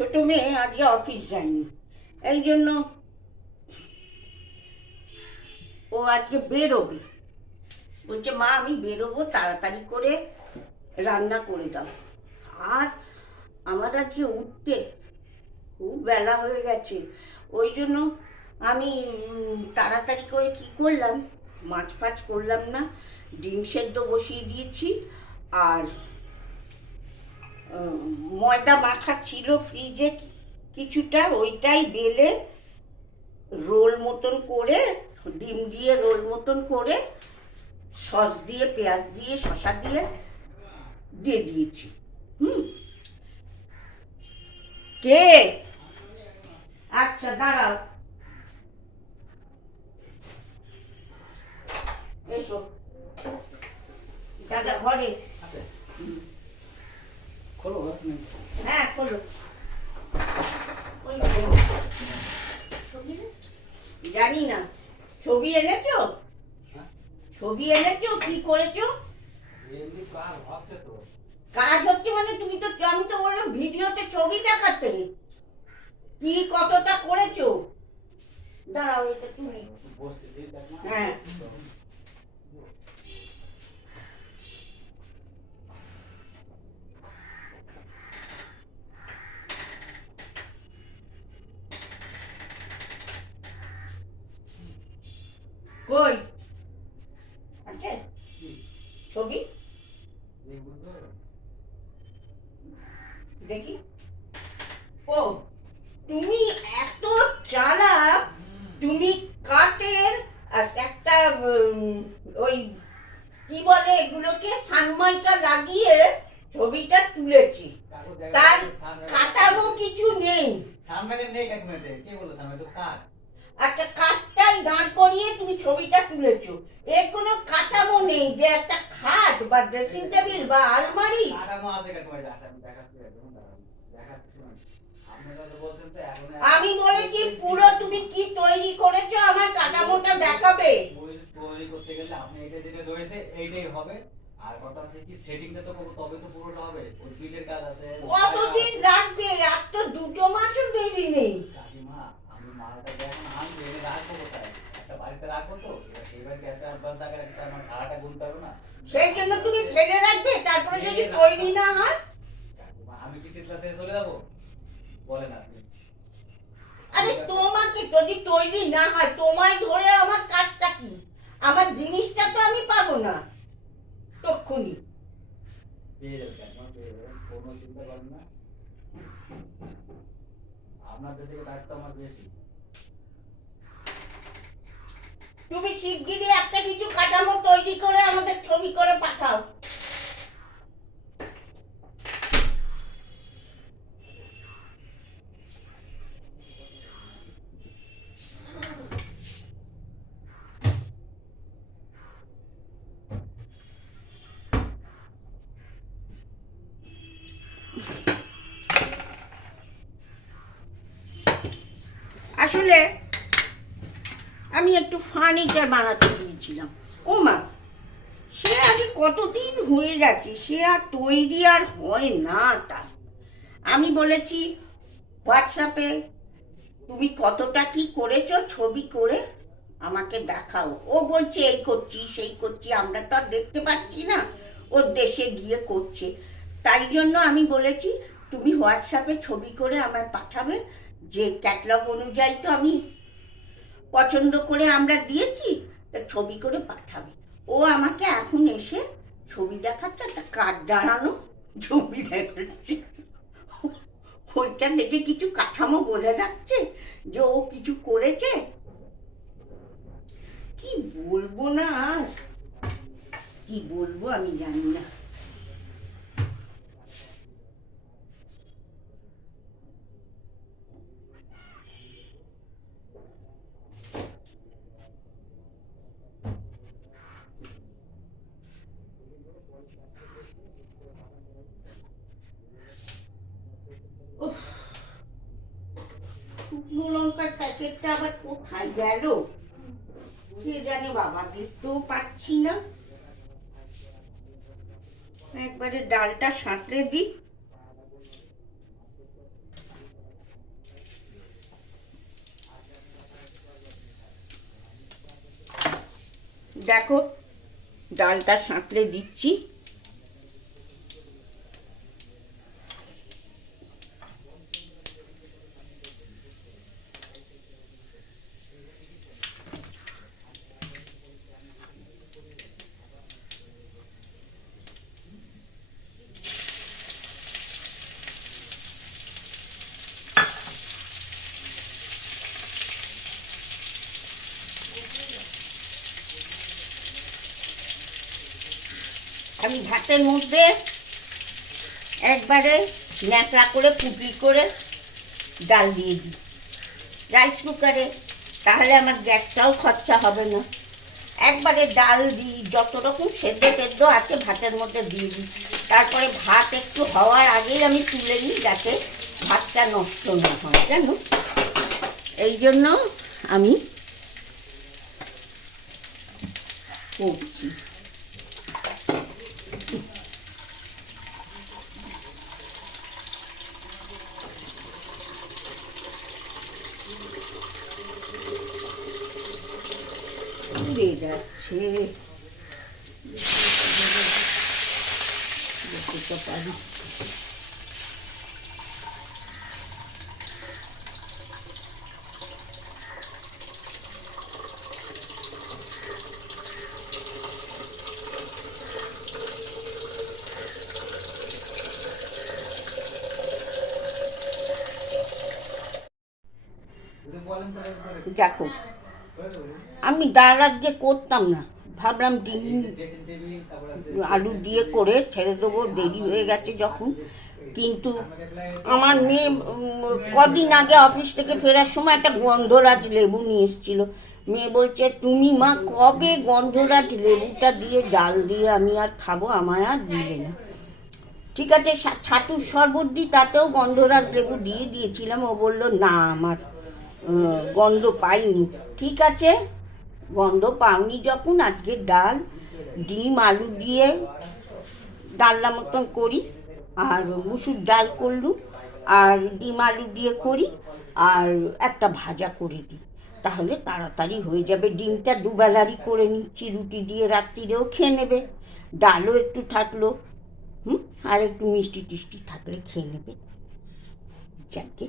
ছোট মেয়ে আজকে অফিস যায়নি, এই জন্য ও আজকে বেরোবে। বলছে মা আমি বেরোবো, তাড়াতাড়ি করে রান্না করে দাও। আর আমার আজকে উঠতে খুব বেলা হয়ে গেছে, ওই জন্য আমি তাড়াতাড়ি করে কি করলাম, মাছ ফাছ করলাম না, ডিম সেদ্ধ বসিয়ে দিয়েছি। আর ময়দা মাখা ছিল ফ্রিজে কিছুটা, ওইটাই বেলে রোল মতন করে, ডিম দিয়ে রোল মতন করে সস দিয়ে পেঁয়াজ দিয়ে শসা দিয়ে দিয়ে দিয়েছি। কে? আচ্ছা দাঁড়াও, এসো দাদা ঘরে। খোলো। হ্যাঁ খোলো। জানি না, ছবি এনেছো? ছবি এনেছো? কি করেছো? কাজ হচ্ছে মানে তুমি তো, আমি তো বললাম ভিডিওতে ছবি দেখাতে, কি কতটা করেছো। দাঁড়াও এটা তুলি। হ্যাঁ কই আছে ছবি? দেখি। ও তুমি এত চালাক, তুমি কাঠের একটা ওই কি বলে এগুলোকে সানমাইকা লাগিয়ে ছবিটা তুলেছি, তার কাটামো কিছু নেই। একটা কাঠটাই দাঁড় করিয়ে তুমি ছবিটা তুলেছো, এর কোনো কাঠামো নেই যে একটা খাট বা ড্রেসিং টেবিল বা আলমারি। আমি বলেছি পুরো তুমি কি তৈরি করেছো আমার কাঠামোটা দেখাবে। তৈরি করতে গেলে আপনি এটা যেটা রয়েছে এইটাই হবে, আর কথা আছে কি সেটিংটা তো করব, তবে তো পুরোটা হবে। ওই দুইটার কাজ আছে। কতদিন লাগবে? আর তো 2 মাসও দেরি নেই। কাকিমা আমি মালটা যখন আনবো এনে রাখবো কোথায়? একটা বাড়িতে রাখবো তো, এবার সেই বাড়িতে একটা অ্যাডভান্স আগে একটা আমার ভাড়াটা গুনতে হবে না? সেই জন্য তুমি ফেলে রাখবে, তারপরে যদি তৈরি না হয়? কাকিমা আমি কি শীতলা ছেড়ে চলে যাবো? বলেন আপনি। আরে তোমাকে যদি তৈরি না হয়, তোমায় ধরে আমার কাজটা কি? আমার জিনিসটা তো আমি পাবো না তক্ষুনি। পেয়ে যাবেন কাকিমা, পেয়ে যাবেন, কোনো চিন্তা করেন না। আপনাদের থেকে দায়িত্ব আমার বেশি। তুমি শিগগিরই একটা কিছু কাঠামো তৈরি করে আমাদের ছবি করে পাঠাও। আসলে আমি একটু ফার্নিচার বানাতে দিয়েছিলাম। ও মা, সে আজ কতদিন হয়ে গেছে, সে আর তৈরি আর হয় না। তার আমি বলেছি হোয়াটসঅ্যাপে তুমি কতটা কি করেছো ছবি করে আমাকে দেখাও। ও বলছে এই করছি সেই করছি, আমরা তো আর দেখতে পাচ্ছি না, ওর দেশে গিয়ে করছে। তাই জন্য আমি বলেছি তুমি হোয়াটসঅ্যাপে ছবি করে আমায় পাঠাবে, যে ক্যাটালগ অনুযায়ী তো আমি পছন্দ করে আমরা দিয়েছি, তা ছবি করে পাঠাবে। ও আমাকে এখন এসে ছবি দেখাচ্ছে, একটা কাঠ দাঁড়ানো ছবি দেখাচ্ছে। ওইটা দেখে কিছু কাঠামো বোঝা যাচ্ছে যে ও কিছু করেছে। কি বলবো না, আর কি বলবো আমি জানি না। শুকনো লঙ্কার প্যাকেটটা আবার কোথায় গেল কে জানে বাবা, দেখতেও পাচ্ছি না। একবারে ডালটা সাঁতলে দিই। দেখো ডালটা সাঁতলে দিচ্ছি। আমি ভাতের মধ্যে একবারে ন্যাকড়া করে পুটলি করে ডাল দিয়ে দিই রাইস কুকারে, তাহলে আমার গ্যাসটাও খরচা হবে না। একবারে ডাল দিই, যত রকম সেদ্ধ টেদ্ধ আছে ভাতের মধ্যে দিয়ে দিই। তারপরে ভাত একটু হওয়ার আগেই আমি তুলে নিই, যাতে ভাতটা নষ্ট না হয়, জানো। এই জন্য আমি করছি। উড়ে যাচ্ছে, দেখতে পারি। দেখো আমি ডাল আজকে করতাম না, ভাবলাম ডিম আলু দিয়ে করে ছেড়ে দেবো, দেরি হয়ে গেছে যখন। কিন্তু আমার মেয়ে কদিন আগে অফিস থেকে ফেরার সময় একটা গন্ধরাজ লেবু নিয়ে এসেছিলো। মেয়ে বলছে, তুমি মা কবে গন্ধরাজ লেবুটা দিয়ে ডাল দিয়ে আমি আর খাবো, আমায় আর দিলে না। ঠিক আছে, ছাতুর শরবত দিই, তাতেও গন্ধরাজ লেবু দিয়ে দিয়েছিলাম। ও বললো না, আমার গন্ধ পাইনি। ঠিক আছে, গন্ধ পাওনি যখন, আজকে ডাল ডিম আলু দিয়ে ডালনা মতন করি, আর মুসুর ডাল করলুম, আর ডিম আলু দিয়ে করি, আর একটা ভাজা করে দিই, তাহলে তাড়াতাড়ি হয়ে যাবে। ডিমটা দুবেলারই করে নিচ্ছি, রুটি দিয়ে রাত্রিরেও খেয়ে নেবে, ডালও একটু থাকলো, আর একটু মিষ্টি টিষ্টি থাকলে খেয়ে নেবে। যাকে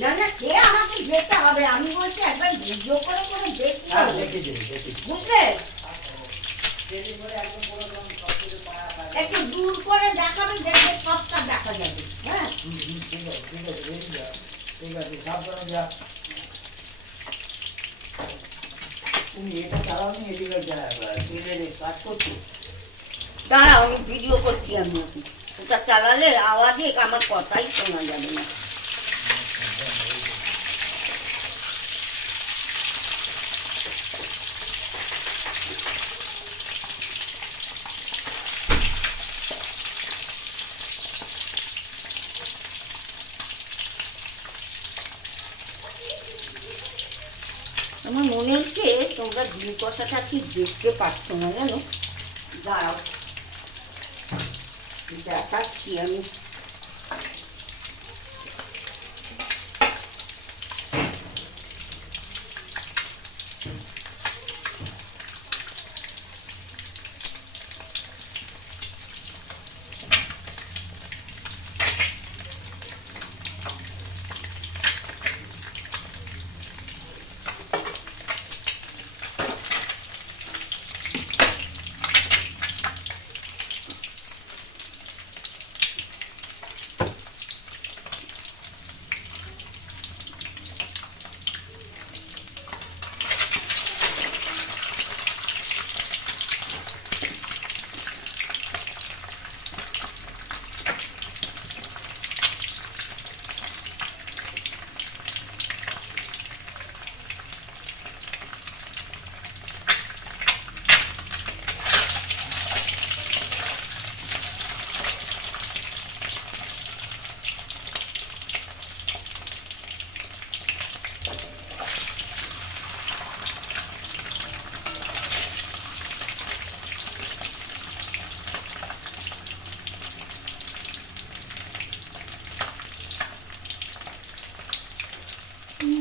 না না, খেয়ে আমাকে যেতে হবে। আমি বলছি একবার ভিডিও করে করে দেখি, বুঝলে, একটু দূর করে দেখাবে, দেখবে সবটা দেখা যাবে। হ্যাঁ তুমি এটা চালাওনি, এদিকে কাজ করছো। দাঁড়াও, আমি ভিডিও করছি। আমি ওটা চালালে আওয়াজে আমার কথাই শোনা যাবে না। আমার মনে হচ্ছে তোমরা ডিম কষাটা ঠিক দেখতে পাচ্ছ না, জানো। দাঁড়াও, দেখাচ্ছি আমি।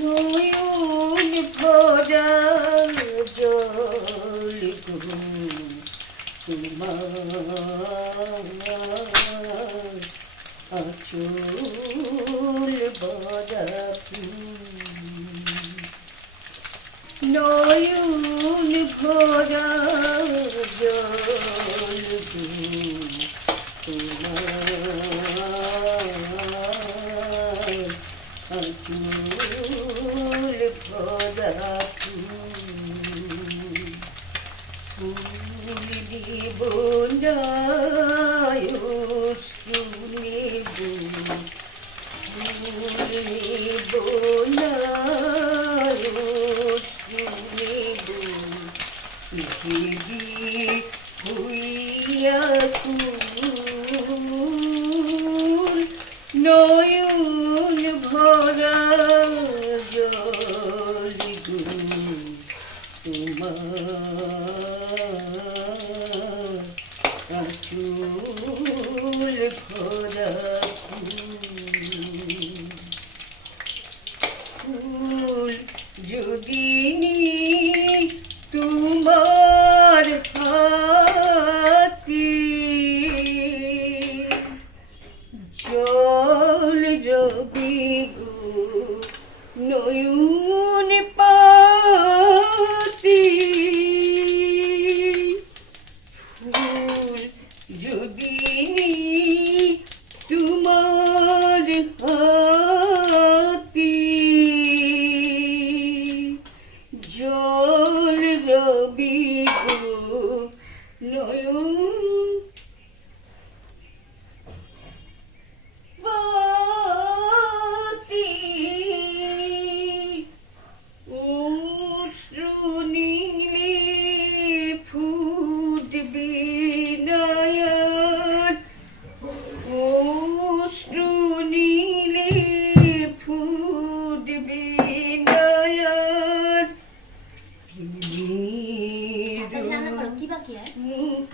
নয়ন ভরা জল তোমার আঁচল ভরা নয়ন ভরা জল তোমার আঁচল ভরা ফুল দিব না শুনিব ফুলিব না শুনিব পৃথিবী হইয়া কুল নয়ন ভরা জল তোমার আঁচল ভরা ফুল যদি তোমার হাতে জল রবি গো নয়ন পাতি ফুল যদি তোমার হাতে জল রবি গো নয়ন পাতি অশ্রু নীলে ফুটবে নয়ন অশ্রু নীলে ফুটবে নয়ন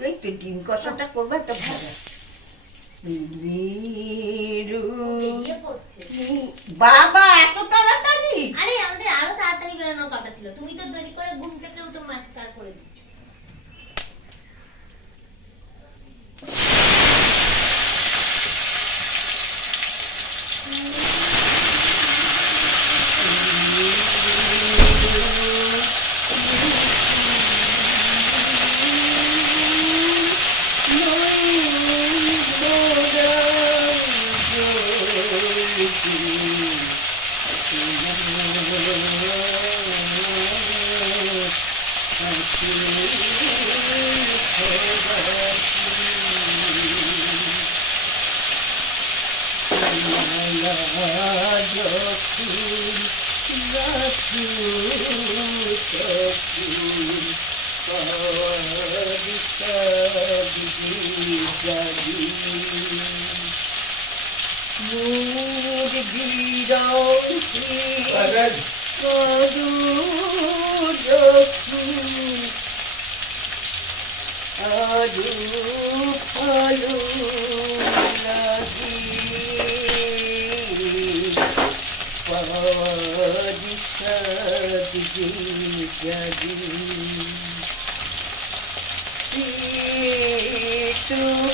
এই তো ডিম কষাটা করবো একটা ভালো বাবা এত তাড়াতাড়ি আরে আমাদের আরো তাড়াতাড়ি বেরোনোর কথা ছিল, তুমি তো দেরি করে ঘুম থেকে উঠে মাস্কার করে দিচ্ছ।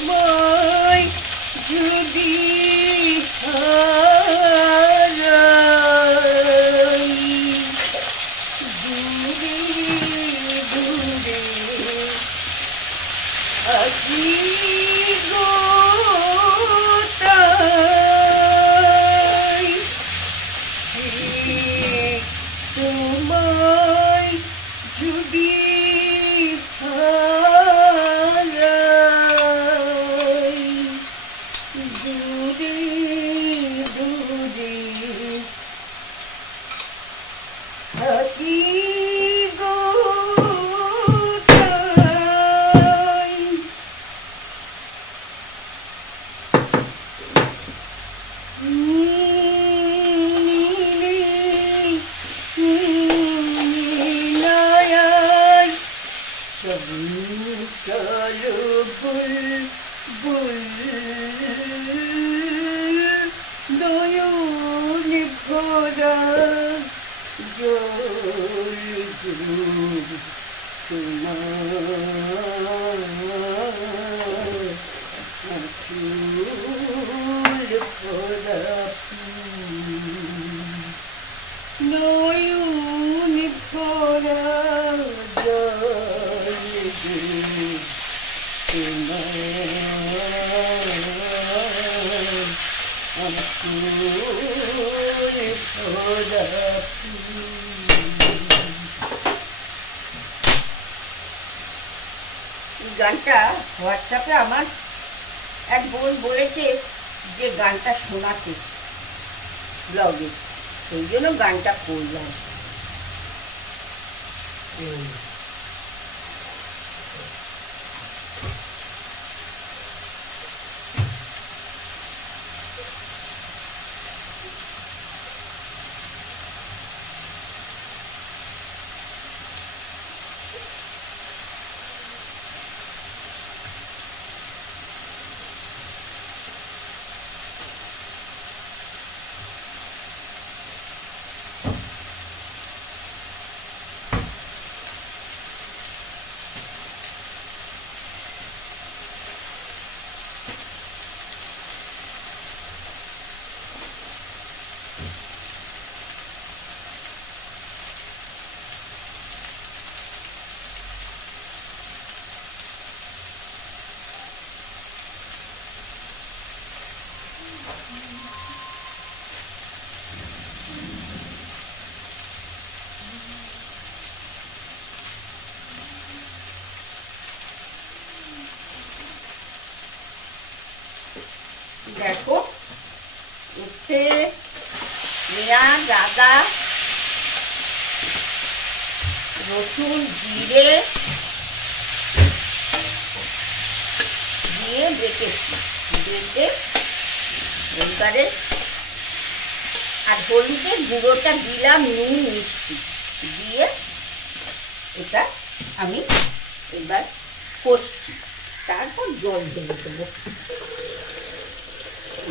তোমায় যদি হারাই দূরে দূরে আসি গো তাই তোমায় যদি নয়ন ভরা জল গানটা হোয়াটসঅ্যাপে আমার এক বোন বলেছে যে গানটা শোনাতে ব্লগে, সেই জন্য গানটা করলাম। দেখো উঠে পেঁয়াজ, আদা, রসুন, জিরে দিয়ে বেটেছি, বেটে এবারে আর হলুদের গুঁড়োটা দিলাম, নুন, মিষ্টি দিয়ে এটা আমি এবার কষছি, তারপর জল ঢেলে দেবো।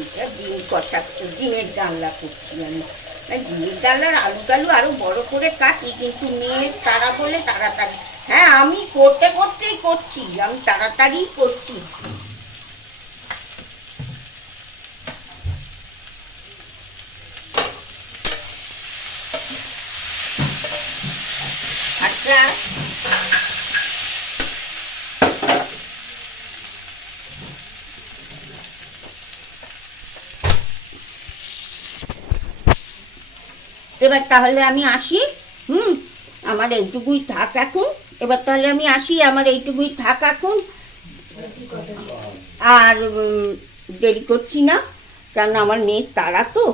এটা ডিম কষা, ডিমের ডালনা করছি আমি। ডিমের ডালনার আলু টালু আরো বড় করে কাটি, কিন্তু মেয়ের তারা বলে তাড়াতাড়ি। হ্যাঁ, আমি করতে করতেই করছি, আমি তাড়াতাড়ি করছি। আচ্ছা, এবার তাহলে আমি আসি। আমার এইটুকুই থাক এখন। এবার তাহলে আমি আসি, আমার এইটুকুই থাক এখন। আর দেরি করছি না, কারণ আমার মেয়ের তাড়া তো,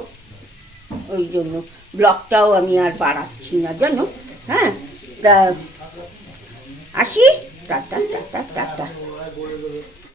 ওই জন্য ব্লগটাও আমি আর বাড়াচ্ছি না জানো। হ্যাঁ, তা আসি, টাটা টাটা টাটা।